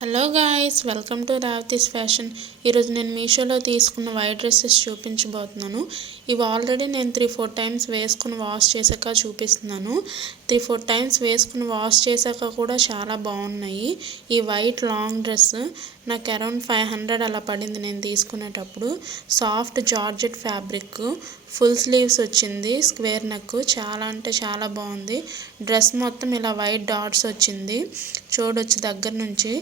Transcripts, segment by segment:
Hello guys, welcome to Ravathi's fashion. ఈరోజు నేను మీషోలో తీసుకున్న వైట్ డ్రెస్సెస్ చూపించబోతున్నాను. ఇవి ఆల్రెడీ నేను 3-4 టైమ్స్ వేసుకుని వాష్ చేశాక చూపిస్తున్నాను. 3-4 టైమ్స్ వేసుకుని వాష్ చేశాక కూడా చాలా బాగున్నాయి. ఈ వైట్ లాంగ్ డ్రెస్ నాకు అరౌండ్ 500 అలా పడింది నేను తీసుకునేటప్పుడు. Soft georgette fabric, full sleeves వచ్చింది, స్క్వేర్ నెక్, చాలా అంటే చాలా బాగుంది. డ్రెస్ మొత్తం ఇలా వైట్ డాట్స్ వచ్చింది, చూడొచ్చు దగ్గర నుంచి.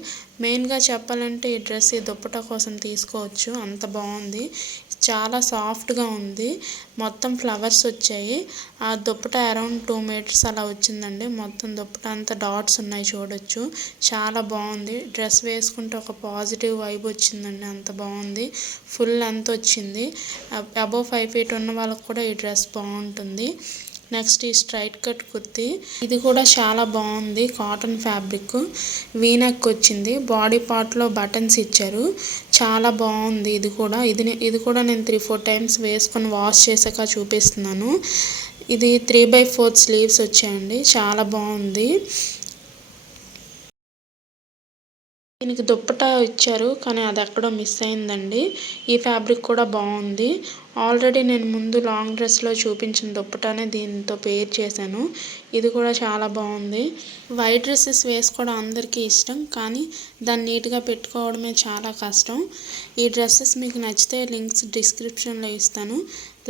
మెయిన్గా చెప్పాలంటే ఈ డ్రెస్ ఈ దుప్పటా కోసం తీసుకోవచ్చు, అంత బాగుంది. చాలా సాఫ్ట్గా ఉంది, మొత్తం ఫ్లవర్స్ వచ్చాయి. ఆ దుప్పటా అరౌండ్ 2 మీటర్స్ అలా వచ్చిందండి. మొత్తం దుప్పటా అంతా డాట్స్ ఉన్నాయి, చూడొచ్చు. చాలా బాగుంది డ్రెస్, వేసుకుంటే ఒక పాజిటివ్ వైబ్ వచ్చిందండి, అంత బాగుంది. ఫుల్ లెంత్ వచ్చింది. అబోవ్ 5 feet ఉన్న వాళ్ళకి కూడా ఈ డ్రెస్ బాగుంటుంది. నెక్స్ట్ ఈ స్ట్రైట్ కట్ కుర్తీ, ఇది కూడా చాలా బాగుంది. కాటన్ ఫ్యాబ్రిక్, వీనెక్ వచ్చింది, బాడీ పార్ట్లో బటన్స్ ఇచ్చారు, చాలా బాగుంది. ఇది కూడా నేను 3-4 టైమ్స్ వేసుకొని వాష్ చేశాక చూపిస్తున్నాను. ఇది 3/4 స్లీవ్స్ వచ్చాయండి, చాలా బాగుంది. దీనికి దుప్పటా ఇచ్చారు కానీ అది ఎక్కడో మిస్ అయిందండి. ఈ ఫ్యాబ్రిక్ కూడా బాగుంది. ఆల్రెడీ నేను ముందు లాంగ్ డ్రెస్లో చూపించిన దుప్పటానే దీంతో పేర్ చేశాను. ఇది కూడా చాలా బాగుంది. వైట్ డ్రెస్సెస్ వేసుకోవడం అందరికీ ఇష్టం, కానీ దాన్ని నీట్గా పెట్టుకోవడమే చాలా కష్టం. ఈ డ్రెస్సెస్ మీకు నచ్చితే లింక్స్ డిస్క్రిప్షన్లో ఇస్తాను.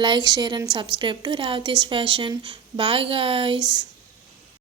Like, share and subscribe to Ravathi's fashion. Bye guys.